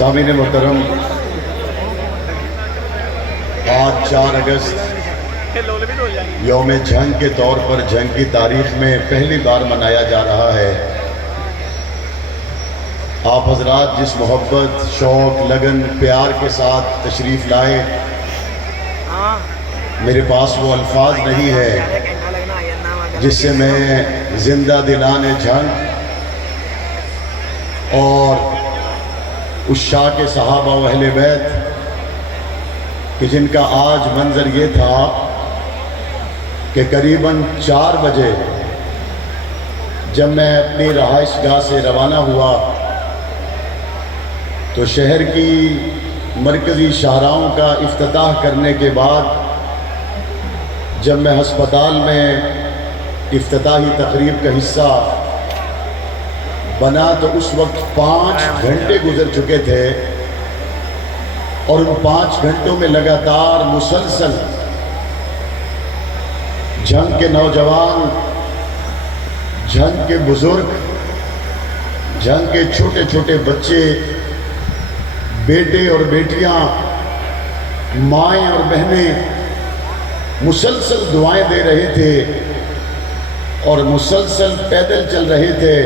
سامعین محترم، آج 4 اگست یوم جنگ کے طور پر جنگ کی تاریخ میں پہلی بار منایا جا رہا ہے۔ آپ حضرات جس محبت، شوق، لگن، پیار کے ساتھ تشریف لائے، میرے پاس وہ الفاظ نہیں ہے جس سے میں زندہ دلان جنگ اور عشاق صحابہ و اہل بیت کہ جن کا آج منظر یہ تھا کہ قریباً 4 بجے جب میں اپنی رہائش گاہ سے روانہ ہوا تو شہر کی مرکزی شاہراہوں کا افتتاح کرنے کے بعد جب میں ہسپتال میں افتتاحی تقریب کا حصہ بنا تو اس وقت 5 گھنٹے گزر چکے تھے، اور ان 5 گھنٹوں میں لگاتار مسلسل جنگ کے نوجوان، جنگ کے بزرگ، جنگ کے چھوٹے چھوٹے بچے، بیٹے اور بیٹیاں، مائیں اور بہنیں مسلسل دعائیں دے رہے تھے اور مسلسل پیدل چل رہے تھے۔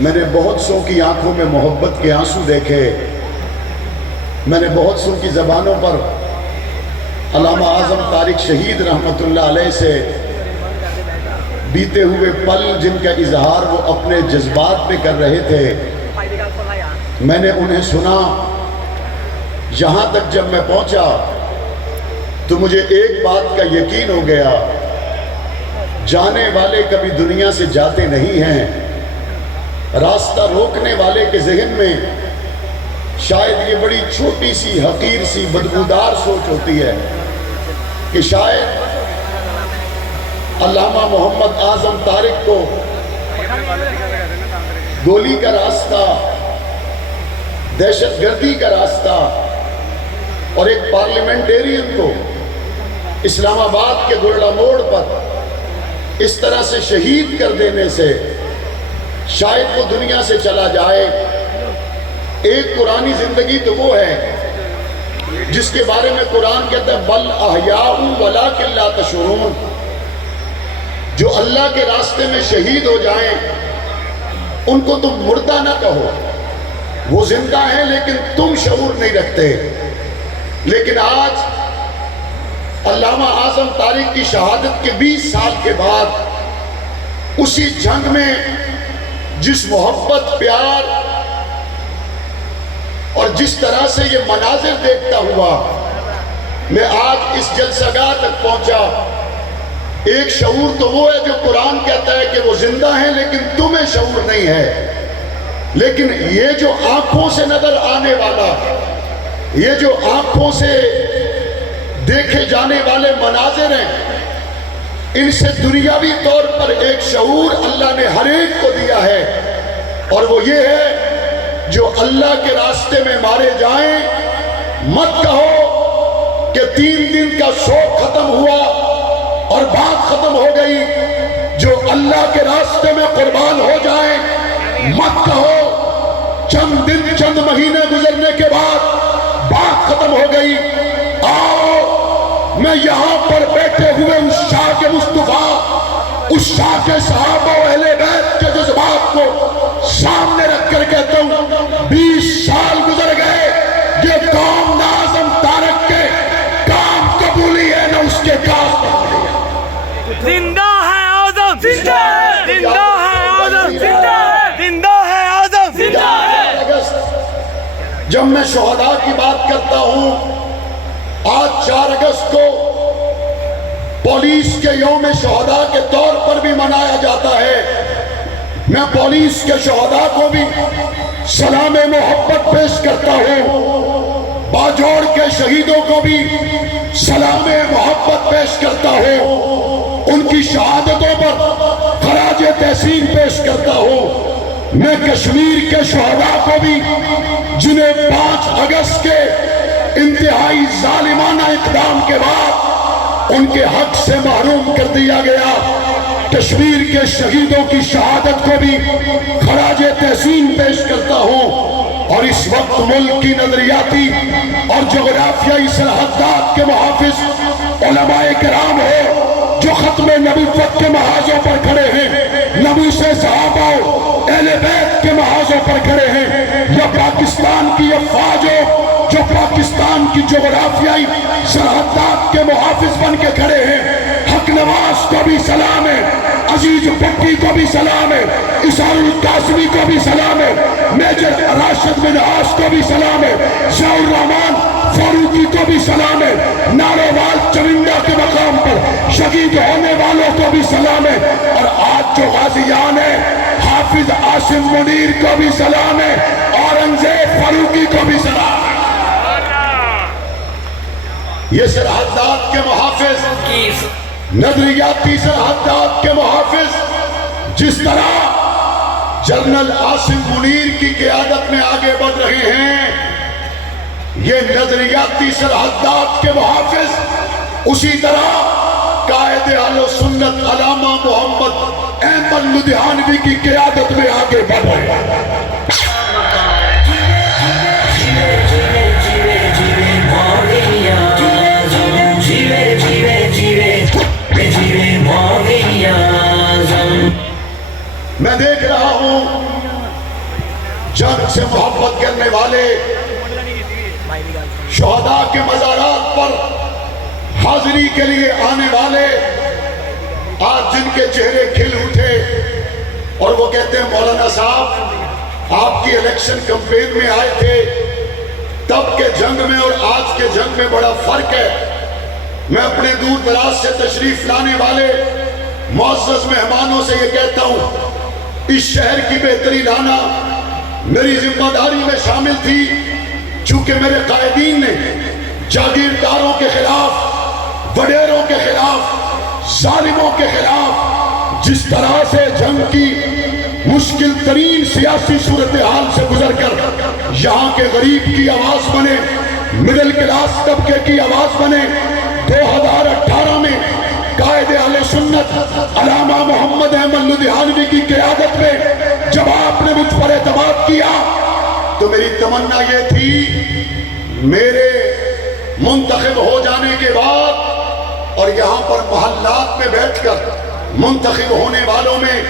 میں نے بہت سو کی آنکھوں میں محبت کے آنسو دیکھے، میں نے بہت سو کی زبانوں پر علامہ اعظم طارق شہید رحمت اللہ علیہ سے بیتے ہوئے پل جن کا اظہار وہ اپنے جذبات میں کر رہے تھے، میں نے انہیں سنا۔ یہاں تک جب میں پہنچا تو مجھے ایک بات کا یقین ہو گیا، جانے والے کبھی دنیا سے جاتے نہیں ہیں۔ راستہ روکنے والے کے ذہن میں شاید یہ بڑی چھوٹی سی، حقیر سی، بدبودار سوچ ہوتی ہے کہ شاید علامہ محمد اعظم طارق کو گولی کا راستہ، دہشت گردی کا راستہ اور ایک پارلیمنٹیرین کو اسلام آباد کے گولڈا موڑ پر اس طرح سے شہید کر دینے سے شاید وہ دنیا سے چلا جائے۔ ایک قرآنی زندگی تو وہ ہے جس کے بارے میں قرآن کہتا ہے بل احیاء ولکن لا تشعرون، جو اللہ کے راستے میں شہید ہو جائیں ان کو تم مردہ نہ کہو، وہ زندہ ہیں لیکن تم شعور نہیں رکھتے۔ لیکن آج علامہ اعظم طارق کی شہادت کے 20 سال کے بعد اسی جنگ میں جس محبت، پیار اور جس طرح سے یہ مناظر دیکھتا ہوا میں آج اس جلسہ گاہ تک پہنچا، ایک شعور تو وہ ہے جو قرآن کہتا ہے کہ وہ زندہ ہیں لیکن تمہیں شعور نہیں ہے۔ لیکن یہ جو آنکھوں سے نظر آنے والا، یہ جو آنکھوں سے دیکھے جانے والے مناظر ہیں، ان سے دنیاوی طور پر ایک شعور اللہ نے ہر ایک کو دیا ہے، اور وہ یہ ہے جو اللہ کے راستے میں مارے جائیں مت کہو کہ 3 دن کا شوق ختم ہوا اور بات ختم ہو گئی، جو اللہ کے راستے میں قربان ہو جائیں مت کہو چند دن، چند مہینے گزرنے کے بعد بات ختم ہو گئی۔ آؤ میں یہاں پر بیٹھے ہوئے اس شاہ مصطفیٰ، اس شاہ کے صحابہ و اہل بیت کے جذبات کو سامنے رکھ کر کہتا ہوں 20 سال گزر گئے، یہ قوم نہ اعظم طارق کے کام قبولی ہے نہ اس کے کام قبولی ہے۔ زندہ ہے اعظم، زندہ ہے، زندہ ہے اعظم، زندہ ہے، زندہ ہے اعظم، زندہ ہے۔ جب میں شہداء کی بات کرتا ہوں، آج 4 اگست کو پولیس کے یوم شہداء کے طور پر بھی منایا جاتا ہے۔ میں پولیس کے شہداء کو بھی سلام محبت پیش کرتا ہوں، باجوڑ کے شہیدوں کو بھی سلام محبت پیش کرتا ہوں، ان کی شہادتوں پر خراج تحسین پیش کرتا ہوں۔ میں کشمیر کے شہداء کو بھی جنہیں 5 اگست کے انتہائی ظالمانہ اقدام کے بعد ان کے حق سے محروم کر دیا گیا، کشمیر کے شہیدوں کی شہادت کو بھی خراج تحسین پیش کرتا ہوں، اور اس وقت ملک کی نظریاتی اور جغرافیائی سرحدات کے محافظ علماء کرام ہو جو ختم نبوت کے محاذوں پر کھڑے ہیں، نبوس صحابہ اہل بیت کے محاذوں پر کھڑے ہیں، یا پاکستان کی افواج ہو جو پاکستان کی جغرافیائی سرحدات کے محافظ بن کے کھڑے ہیں، حق نواز کو بھی سلام ہے، عزیز بٹی کو بھی سلام ہے، اسحاق القاسمی کو بھی سلام ہے، میجر راشد منہاس کو بھی سلام ہے، ضیاء الرحمان فاروقی کو بھی سلام ہے، ناروال چرنگا کے مقام پر شہید ہونے والوں کو بھی سلام ہے، اور آج جو غازیان ہیں حافظ عاصم منیر کو بھی سلام ہے، اورنگزیب فاروقی کو بھی سلام ہے۔ یہ سرحدات کے محافظ، نظریاتی سرحدات کے محافظ جس طرح جنرل عاصم منیر کی قیادت میں آگے بڑھ رہے ہیں، یہ نظریاتی سرحدات کے محافظ اسی طرح قائد اہل سنت علامہ محمد احمد لدھیانوی کی قیادت میں آگے بڑھ رہے ہیں۔ میں دیکھ رہا ہوں جنگ سے محبت کرنے والے شہداء کے مزارات پر حاضری کے لیے آنے والے آج جن کے چہرے کھل اٹھے اور وہ کہتے ہیں مولانا صاحب آپ کی الیکشن کمپین میں آئے تھے، تب کے جنگ میں اور آج کے جنگ میں بڑا فرق ہے۔ میں اپنے دور دراز سے تشریف لانے والے معزز مہمانوں سے یہ کہتا ہوں، اس شہر کی بہتری لانا میری ذمہ داری میں شامل تھی، چونکہ میرے قائدین نے جاگیرداروں کے خلاف، وڈیروں کے خلاف، ظالموں کے خلاف جس طرح سے جنگ کی مشکل ترین سیاسی صورتحال سے گزر کر یہاں کے غریب کی آواز بنے، مڈل کلاس طبقے کی آواز بنے، 2018 میں قائد اہل سنت علامہ محمد احمد لدھیانوی کی قیادت میں جب آپ نے مجھ پر اعتماد کیا تو میری تمنا یہ تھی میرے منتخب ہو جانے کے بعد اور یہاں پر محلات میں بیٹھ کر منتخب ہونے والوں میں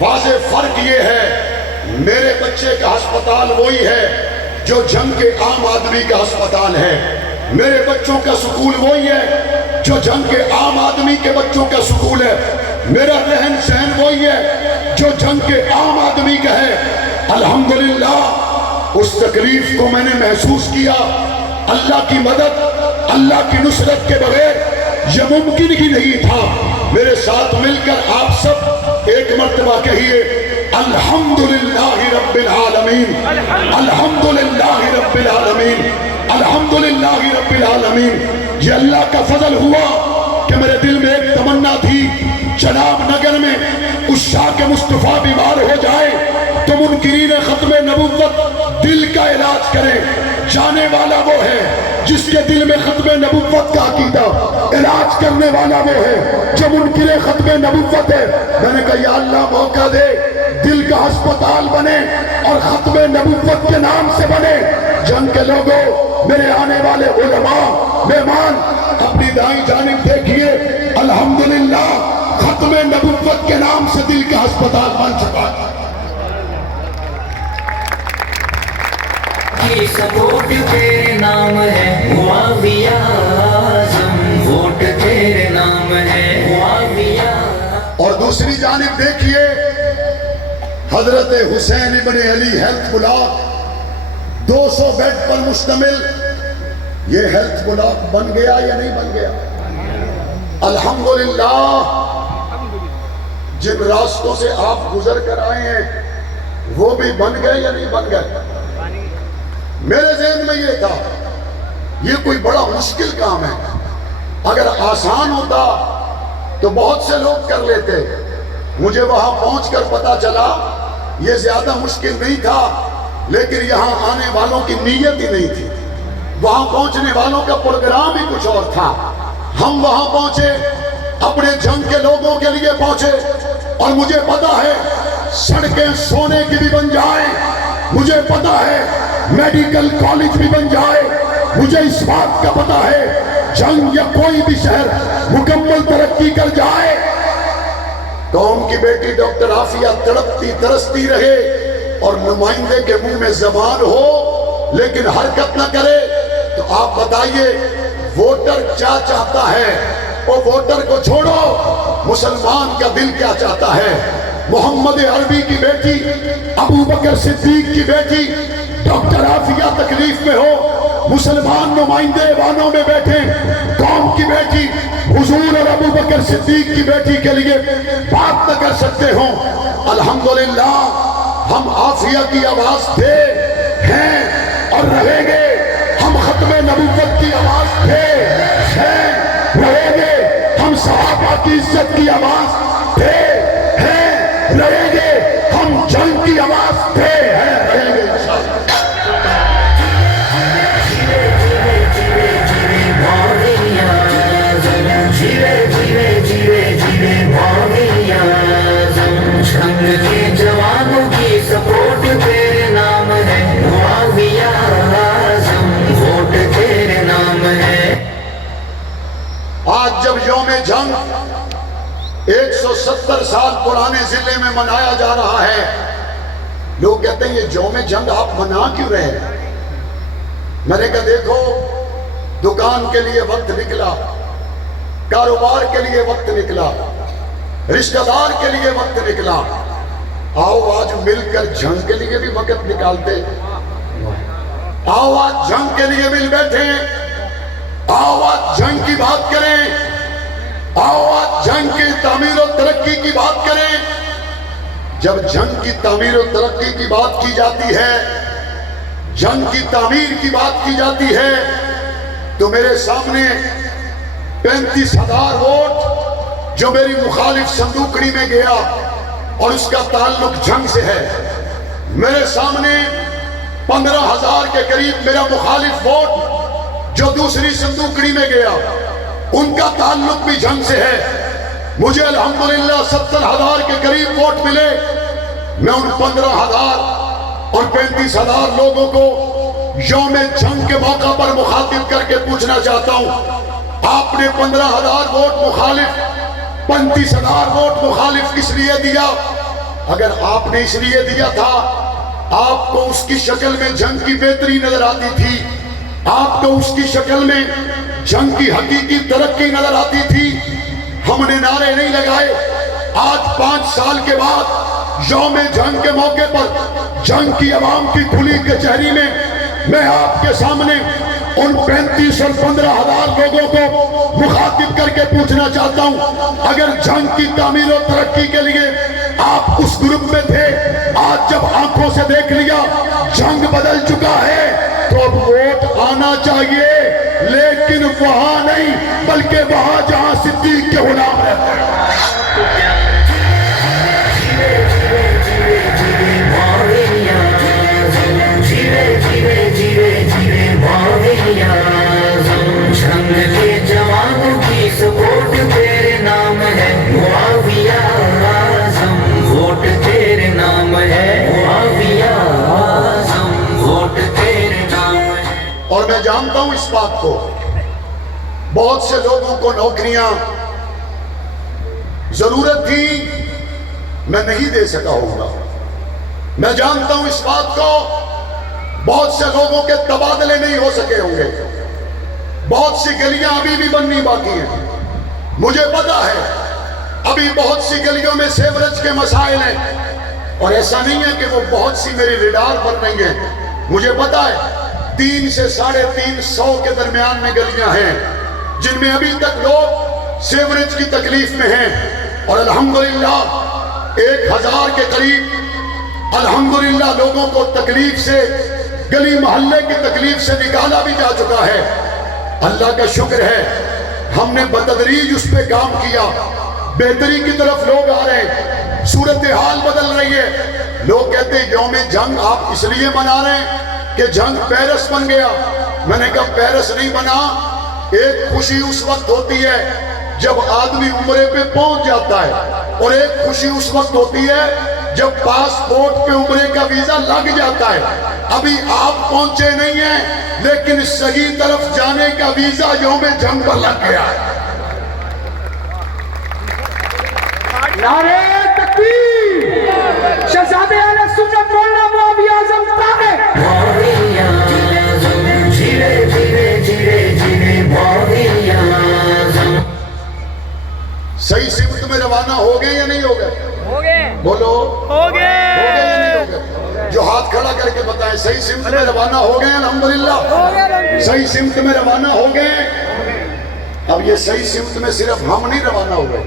واضح فرق یہ ہے، میرے بچے کا ہسپتال وہی ہے جو جنگ کے عام آدمی کا ہسپتال ہے، میرے بچوں کا سکول وہی ہے جو جنگ کے عام آدمی کے بچوں کا سکول ہے، میرا رہن سہن وہی ہے جو جنگ کے عام آدمی کا ہے۔ الحمدللہ اس تکلیف کو میں نے محسوس کیا۔ اللہ کی مدد، اللہ کی نصرت کے بغیر یہ ممکن ہی نہیں تھا۔ میرے ساتھ مل کر آپ سب ایک مرتبہ کہیے الحمدللہ رب العالمین، الحمدللہ رب العالمین، الحمدللہ رب العالمین۔ یہ اللہ کا فضل ہوا کہ میرے دل میں ایک تمنا تھی جناب نگر میں اس شاہ مصطفیٰ بیمار ہو جائے تو منکرین ختم نبوت دل کا علاج کریں۔ جانے والا وہ ہے جس کے دل میں ختم نبوت کا عقیدہ، علاج کرنے والا وہ ہے جو منکر ختم نبوت ہے۔ میں نے کہا یا اللہ موقع دے، دل کا ہسپتال بنے اور ختم نبوت کے نام سے بنے۔ جنگ کے لوگوں، میرے آنے والے علماء، مہمان اپنی دائیں جانب دیکھیے، الحمدللہ ختم نبوت کے نام سے دل کا ہسپتال بن چکا ہے۔ سپورٹ تیرے نام ہے معاویہ اعظم، ووٹ تیرے نام ہے معاویہ۔ اور دوسری جانب دیکھیے حضرت حسین ابن علی ہیلتھ بلاک 200 بیڈ پر مشتمل، یہ ہیلتھ بلاک بن گیا یا نہیں بن گیا؟ الحمدللہ جن راستوں سے آپ گزر کر آئے ہیں وہ بھی بن گئے یا نہیں بن گئے؟ میرے ذہن میں یہ تھا یہ کوئی بڑا مشکل کام ہے، اگر آسان ہوتا تو بہت سے لوگ کر لیتے۔ مجھے وہاں پہنچ کر پتا چلا یہ زیادہ مشکل نہیں تھا، لیکن یہاں آنے والوں کی نیت ہی نہیں تھی، وہاں پہنچنے والوں کا پروگرام ہی کچھ اور تھا۔ ہم وہاں پہنچے، اپنے جنگ کے لوگوں کے لیے پہنچے، اور مجھے پتا ہے سڑکیں سونے کی بھی بن جائیں، مجھے پتا ہے میڈیکل کالج بھی بن جائے، مجھے اس بات کا پتا ہے جنگ یا کوئی بھی شہر مکمل ترقی کر جائے، قوم کی بیٹی ڈاکٹر عافیہ تڑپتی ترستی رہے اور نمائندے کے منہ میں زبان ہو لیکن حرکت نہ کرے، تو آپ بتائیے ووٹر کیا چاہتا ہے؟ وہ ووٹر کو چھوڑو، مسلمان کا دل کیا چاہتا ہے؟ محمد عربی کی بیٹی، ابو بکر صدیق کی بیٹی ڈاکٹر عافیہ تکلیف میں ہو، مسلمان نمائندے ایوانوں میں بیٹھے، قوم کی بیٹی حضور اور ابو بکر صدیق کی بیٹی کے لیے بات نہ کر سکتے ہوں۔ الحمدللہ ہم عافیہ کی آواز تھے، ہیں اور رہیں گے، ہم ختم نبوت کی آواز تھے، ہیں، رہیں گے، ہم صحابہ کی عزت کی آواز تھے، ہیں، رہیں گے، ہم جنگ کی آواز تھے، ہیں، رہیں گے انشاءاللہ۔ جوانوں کی سپورٹ تیرے نام ہے، معاویہ اعظم ووٹ تیرے نام ہے۔ آج جب یوم جنگ 170 سال پرانے ضلع میں منایا جا رہا ہے، لوگ کہتے ہیں یہ یوم جنگ آپ منا کیوں رہے ہیں؟ میں نے کہا دیکھو، دکان کے لیے وقت نکلا، کاروبار کے لیے وقت نکلا، رشتہ دار کے لیے وقت نکلا، آؤ آج مل کر جنگ کے لیے بھی وقت نکالتے، آؤ آج جنگ کے لیے مل بیٹھے، آؤ آج جنگ کی بات کریں، آؤ آج جنگ کی تعمیر و ترقی کی بات کریں۔ جب جنگ کی تعمیر و ترقی کی بات کی جاتی ہے، جنگ کی تعمیر کی بات کی جاتی ہے، تو میرے سامنے 35,000 ووٹ جو میری مخالف صندوقڑی میں گیا اور اس کا تعلق جنگ سے ہے، میرے سامنے 15,000 کے قریب میرا مخالف ووٹ جو دوسری صندوقڑی میں گیا، ان کا تعلق بھی جنگ سے ہے۔ مجھے الحمدللہ 70,000 کے قریب ووٹ ملے، میں ان 15,000 اور 35,000 لوگوں کو یوم جنگ کے موقع پر مخاطب کر کے پوچھنا چاہتا ہوں، آپ نے 15,000 ووٹ مخالف، 35,000 ووٹ مخالف کس لیے دیا؟ اگر آپ نے اس لیے دیا تھا، آپ کو اس کی شکل میں جنگ کی بہتری نظر آتی تھی، آپ کو اس کی شکل میں جنگ کی حقیقی ترقی نظر آتی تھی، ہم نے نعرے نہیں لگائے۔ آج 5 سال کے بعد یوم جنگ کے موقع پر جنگ کی عوام کی کھلی کچہری میں آپ کے سامنے ان 35 اور 15,000 لوگوں کو مخاطب کر کے پوچھنا چاہتا ہوں، اگر جنگ کی تعمیر و ترقی کے لیے آپ اس گروپ میں تھے، آج جب آنکھوں سے دیکھ لیا جنگ بدل چکا ہے، تو اب ووٹ آنا چاہیے، لیکن وہاں نہیں بلکہ وہاں جہاں صدیق کے غلام ہے۔ جنگ کے جوانوں کی سپورٹ تیرے نام ہے، معاویہ اعظم ووٹ تیرے نام ہے، معاویہ اعظم ووٹ تیرے نام ہے۔ اور میں جانتا ہوں اس بات کو، بہت سے لوگوں کو نوکریاں ضرورت تھی، میں نہیں دے سکا ہوگا، میں جانتا ہوں اس بات کو، بہت سے لوگوں کے تبادلے نہیں ہو سکے ہوں گے، بہت سی گلیاں ابھی بھی بننی باقی ہیں، مجھے پتا ہے ابھی بہت سی گلیوں میں سیوریج کے مسائل ہیں، اور ایسا نہیں ہے کہ وہ بہت سی میری ریڈار بن رہی ہیں، مجھے پتا ہے 300 سے 350 کے درمیان میں گلیاں ہیں جن میں ابھی تک لوگ سیوریج کی تکلیف میں ہیں، اور الحمدللہ 1000 کے قریب الحمدللہ لوگوں کو تکلیف سے، گلی محلے کی تکلیف سے نکالا بھی جا چکا ہے۔ اللہ کا شکر ہے، ہم نے بتدریج اس پہ کام کیا، بہتری کی طرف لوگ آ رہے ہیں، صورتحال بدل رہی ہے۔ لوگ کہتے ہیں یوم جنگ آپ اس لیے منا رہے ہیں کہ جنگ پیرس بن گیا، میں نے کہا پیرس نہیں بنا، ایک خوشی اس وقت ہوتی ہے جب آدمی عمرے پہ پہنچ جاتا ہے، اور ایک خوشی اس وقت ہوتی ہے جب پاسپورٹ پہ عمرے کا ویزا لگ جاتا ہے. ابھی آپ پہنچے نہیں ہیں لیکن صحیح طرف جانے کا ویزا یوم جنگ پر لگ گیا ہے. نعرہ تکبیر. شہزادے اہل سنت مولانا معاویہ اعظم طاہر. معاویہ اعظم جیرے جیرے جیرے جیرے معاویہ اعظم. صحیح سمت میں روانہ ہو گئے یا نہیں ہو گئے؟ ہو گئے بولو ہو ہو گئے یا نہیں گئے ہو گئے؟ جو ہاتھ کھڑا کر کے بتائیں صحیح سمت میں روانہ ہو گئے الحمدللہ. صحیح سمت میں روانہ ہو گئے. اب یہ صحیح سمت میں صرف ہم نہیں روانہ ہوئے,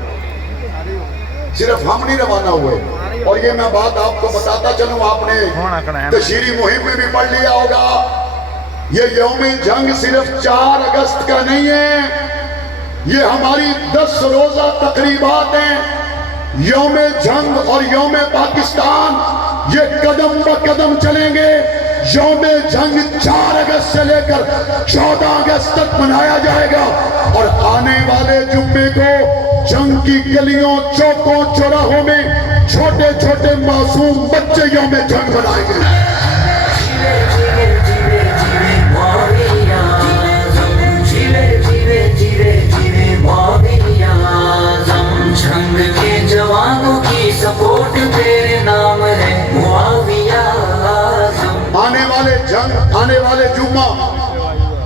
صرف ہم نہیں روانہ ہوئے. اور یہ میں بات آپ کو بتاتا چلوں, آپ نے تشہیری مہم میں بھی پڑھ لیا ہوگا, یہ یوم جنگ صرف 4 اگست کا نہیں ہے, یہ ہماری 10 روزہ تقریبات ہیں. یوم جنگ اور یوم پاکستان یہ قدم بہ قدم چلیں گے. یوم جنگ 4 اگست سے لے کر 14 اگست تک منایا جائے گا, اور آنے والے جمعے کو جنگ کی گلیوں چوکوں چوراہوں میں چھوٹے چھوٹے معصوم بچے یوم جنگ منائیں گے. جیرے جیرے جیرے جیرے معاویہ اعظم جیرے جیرے جیرے جیرے معاویہ اعظم. جنگ کے جوانوں کی سپورٹ تیرے نام ہے معاویہ اعظم. آنے والے جنگ, آنے والے جمعہ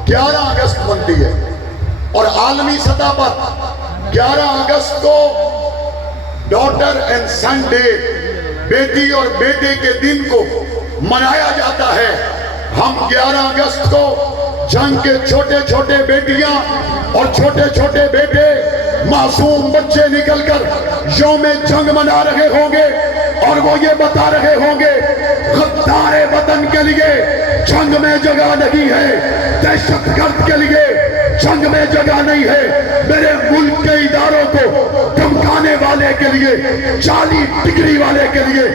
11 اگست بنتی ہے, اور عالمی سطح پر 11 اگست کو ڈاٹر اینڈ سن ڈے, بیٹی اور بیٹے کے دن کو منایا جاتا ہے. ہم 11 اگست کو جنگ کے چھوٹے چھوٹے بیٹیاں اور چھوٹے چھوٹے بیٹے معصوم بچے نکل کر یوم جنگ منا رہے ہوں گے, اور وہ یہ بتا رہے ہوں گے غدار وطن کے لیے جنگ میں جگہ نہیں ہے, دہشت گرد کے لیے جنگ میں جگہ نہیں ہے, میرے ملک کے اداروں کو دھمکانے والے کے لیے, 40 ڈگری والے کے لیے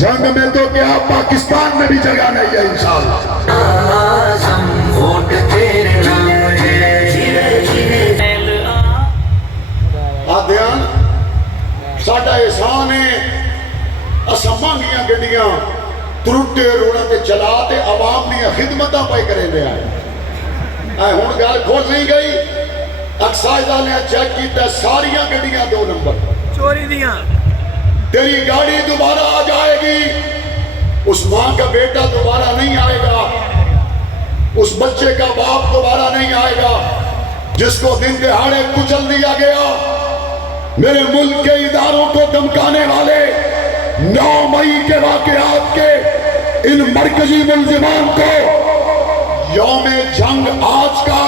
جنگ میں تو کیا پاکستان میں بھی جگہ نہیں ہے انشاءاللہ. اعظم ووٹ تیرے نام ہے جیرے جیرے. آدھیان ساڑھا احسان ہے, اساں مانگیاں گڈیاں ترٹے روڑاں تے چلاتے عوام دیاں خدمتاں پائے کریں دے آئے. ہون گال کھول نہیں گئی, اکسائزہ نے چیک کیتا ساریاں گڈیاں 2 نمبر چوری دیاں. تیری گاڑی دوبارہ آ جائے گی, اس ماں کا بیٹا دوبارہ نہیں آئے گا, اس بچے کا باپ دوبارہ نہیں آئے گا جس کو دن دہاڑے کچل دیا گیا. میرے ملک کے اداروں کو دھمکانے والے 9 مئی کے واقعات کے ان مرکزی ملزمان کو یوم جنگ آج کا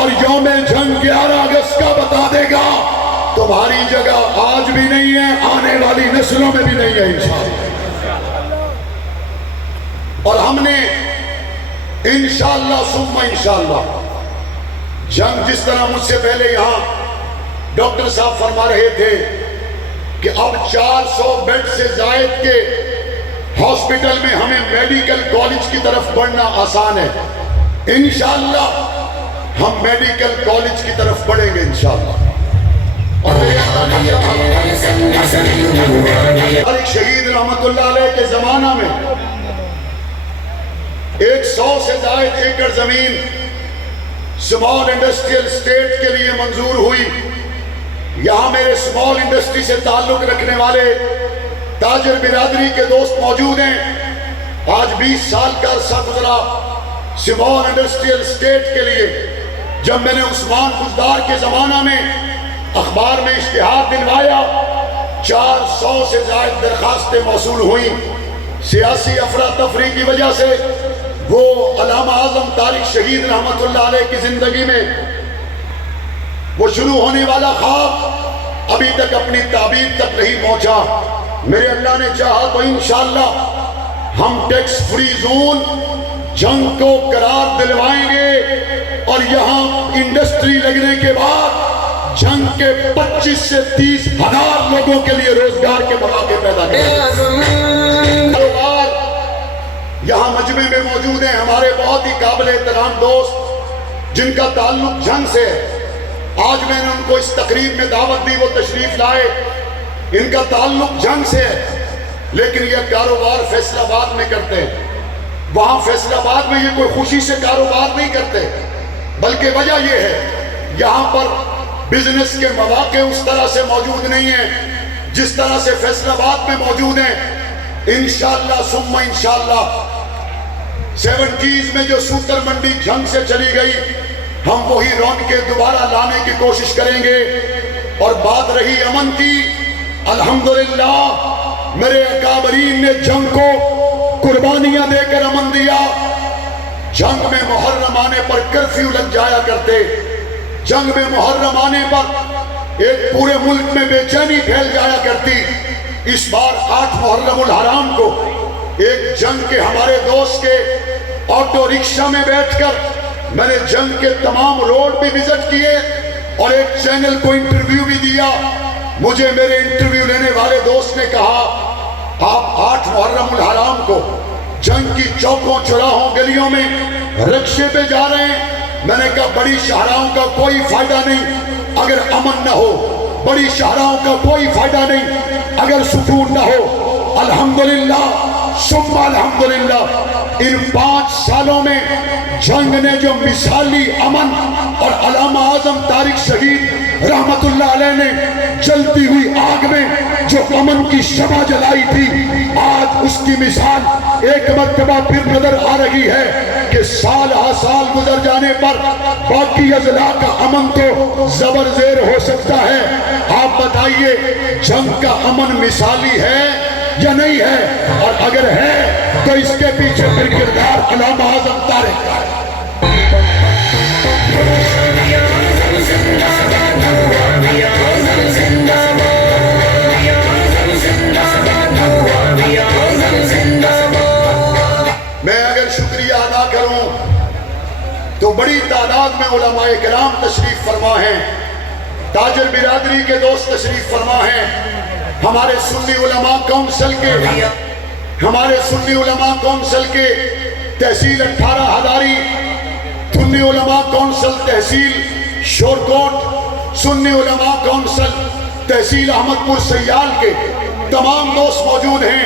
اور یوم جنگ 11 اگست کا بتا دے گا. تمہاری جگہ آج بھی نہیں ہے, آنے والی نسلوں میں بھی نہیں ہے انشاءاللہ. اور ہم نے انشاءاللہ ثم انشاءاللہ جنگ, جس طرح مجھ سے پہلے یہاں ڈاکٹر صاحب فرما رہے تھے کہ اب 400 بیڈ سے زائد کے ہاسپٹل میں ہمیں میڈیکل کالج کی طرف بڑھنا آسان ہے. انشاءاللہ ہم میڈیکل کالج کی طرف بڑھیں گے انشاءاللہ. اور ایک شہید رحمت اللہ علیہ کے زمانہ میں 100 سے زائد ایکڑ زمین سمال انڈسٹریل اسٹیٹ کے لیے منظور ہوئی. یہاں میرے سمال انڈسٹری سے تعلق رکھنے والے تاجر برادری کے دوست موجود ہیں. آج 20 سال کا عرصہ گزرا سمال انڈسٹریل اسٹیٹ کے لیے. جب میں نے عثمان بزدار کے زمانہ میں اخبار میں اشتہار دلوایا, 400 سے زائد درخواستیں موصول ہوئیں. سیاسی افراتفری کی وجہ سے وہ علامہ اعظم طارق شہید رحمت اللہ علیہ کی زندگی میں وہ شروع ہونے والا خواب ابھی تک اپنی تعبیر تک نہیں پہنچا. میرے اللہ نے چاہا تو انشاءاللہ ہم ٹیکس فری زون جنگ کو قرار دلوائیں گے, اور یہاں انڈسٹری لگنے کے بعد جنگ کے 25 سے 30 ہزار لوگوں کے لیے روزگار کے مواقع پیدا کریں گے. یہاں مجمع میں موجود ہیں ہمارے بہت ہی قابل احترام دوست جن کا تعلق جنگ سے ہے. آج میں نے ان کو اس تقریب میں دعوت دی, وہ تشریف لائے. ان کا تعلق جنگ سے ہے, لیکن یہ کاروبار فیصل آباد میں کرتے ہیں. وہاں فیصل آباد میں یہ کوئی خوشی سے کاروبار نہیں کرتے، بلکہ وجہ یہ ہے یہاں پر بزنس کے مواقع اس طرح سے موجود نہیں ہیں جس طرح سے فیصل آباد میں موجود ہیں. انشاءاللہ ثم انشاءاللہ 70s میں جو سوتر منڈی جنگ سے چلی گئی، ہم وہی رونقیں دوبارہ لانے کی کوشش کریں گے. اور بات رہی امن کی، الحمدللہ میرے اکابرین نے جنگ کو قربانیاں دے کر امن دیا. جنگ میں محرم آنے پر کرفیو لگ جایا کرتے، جنگ میں محرم آنے پر ایک پورے ملک میں بے چینی پھیل جایا کرتی. اس بار 8 محرم الحرام کو ایک جنگ کے ہمارے دوست کے آٹو رکشہ میں بیٹھ کر میں نے جنگ کے تمام روڈ بھی وزٹ کیے اور ایک چینل کو انٹرویو بھی دیا. مجھے میرے انٹرویو لینے والے دوست نے کہا آپ 8 محرم الحرام کو جنگ کی چوکوں چوراہوں گلیوں میں رکشے پہ جا رہے ہیں. میں نے کہا بڑی شاہراہوں کا کوئی فائدہ نہیں اگر امن نہ ہو، بڑی شاہراہوں کا کوئی فائدہ نہیں اگر سکون نہ ہو. الحمدللہ ثم الحمدللہ ان 5 سالوں میں جنگ نے جو مثالی امن اور علامہ اعظم طارق شہید رحمت اللہ علیہ نے جلتی ہوئی آگ میں جو امن کی شمع جلائی تھی، آج اس کی مثال ایک مرتبہ پھر نظر آ رہی ہے کہ سال ہا سال گزر جانے پر باقی اضلاع کا امن تو زبر زیر ہو سکتا ہے. آپ بتائیے جنگ کا امن مثالی ہے یا نہیں ہے؟ اور اگر ہے تو اس کے پیچھے پھر کردار علامہ اعظم طارق کا ہے. میں اگر شکریہ ادا کروں تو بڑی تعداد میں علماء کرام تشریف فرما ہیں، تاجر برادری کے دوست تشریف فرما ہیں، ہمارے سنی علماء کونسل کے تحصیل 18 ہزاری، سنی علماء کونسل تحصیل شورکوٹ، سنی علماء کونسل تحصیل احمد پور سیال کے تمام دوست موجود ہیں.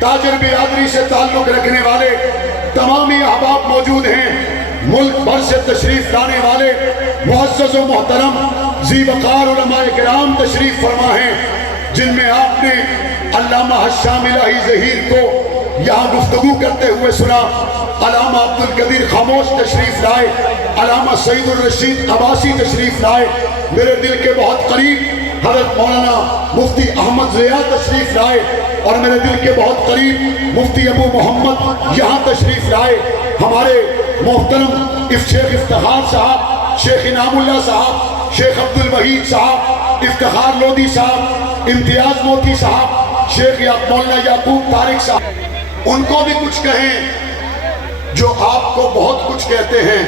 تاجر برادری سے تعلق رکھنے والے تمام احباب موجود ہیں. ملک بھر سے تشریف لانے والے معزز و محترم ذی وقار علماء کرام تشریف فرما ہیں، جن میں آپ نے علامہ حشام الہی ظہیر کو یہاں گفتگو کرتے ہوئے سنا، علامہ عبدالقدیر خاموش تشریف لائے، علامہ سعید الرشید عباسی تشریف لائے. میرے دل کے بہت قریب حضرت مولانا مفتی احمد ضیاء تشریف لائے اور میرے دل کے بہت قریب مفتی ابو محمد یہاں تشریف لائے. ہمارے محترم شیخ افتخار صاحب، شیخ انعام اللہ صاحب، شیخ عبدالوحید صاحب، افتخار لودھی صاحب، امتیاز موتی صاحب، شیخ مولانا یعقوب طارق صاحب، ان کو بھی کچھ کہیں جو آپ کو بہت کچھ کہتے ہیں.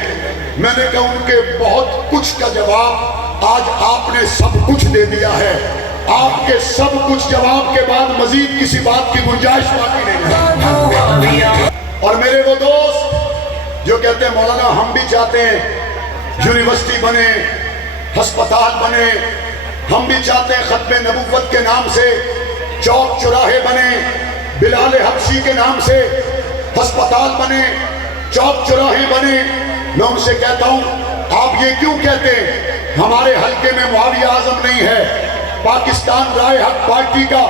میں نے کہا ان کے بہت کچھ کا جواب آج آپ نے سب کچھ دے دیا ہے. آپ کے سب کچھ جواب کے بعد مزید کسی بات کی گنجائش باقی نہیں ہے. اور میرے وہ دوست جو کہتے ہیں مولانا ہم بھی چاہتے ہیں یونیورسٹی بنے، ہسپتال بنے، ہم بھی چاہتے ہیں ختم نبوت کے نام سے چوک چوراہے بنے، بلال حبشی کے نام سے ہسپتال بنے، چوک چوراہے بنے. میں ان سے کہتا ہوں آپ یہ کیوں کہتے ہیں؟ ہمارے حلقے میں معاویہ اعظم نہیں ہے. پاکستان رائے حق پارٹی کا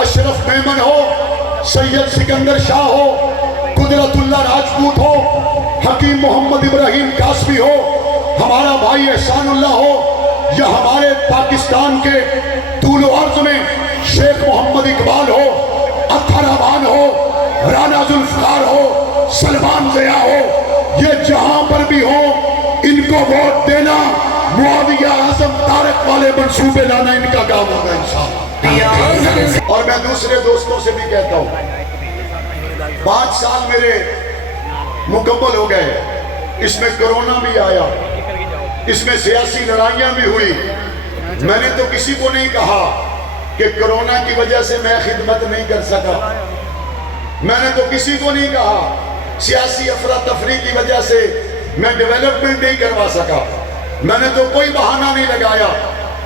اشرف میمن ہو، سید سکندر شاہ ہو، قدرت اللہ راجپوت ہو، حکیم محمد ابراہیم قاسمی ہو، ہمارا بھائی احسان اللہ ہو، یا ہمارے پاکستان کے طول و عرض میں شیخ محمد اقبال ہو، اطہر امان ہو، رانا ذوالفقار ہو، سلمان ضیاء ہو، یہ جہاں پر بھی ہو ان کو ووٹ دینا، معاویہ اعظم طارق والے منصوبے لانا ان کا کام ہوگا انشاءاللہ. اور میں دوسرے دوستوں سے بھی کہتا ہوں 5 سال میرے مکمل ہو گئے. اس میں کرونا بھی آیا، اس میں سیاسی لڑائیاں بھی ہوئی. میں نے تو کسی کو نہیں کہا کہ کرونا کی وجہ سے میں خدمت نہیں کر سکا. میں نے تو کسی کو نہیں کہا سیاسی افراتفری کی وجہ سے میں ڈیولپمنٹ نہیں کروا سکا. میں نے تو کوئی بہانہ نہیں لگایا.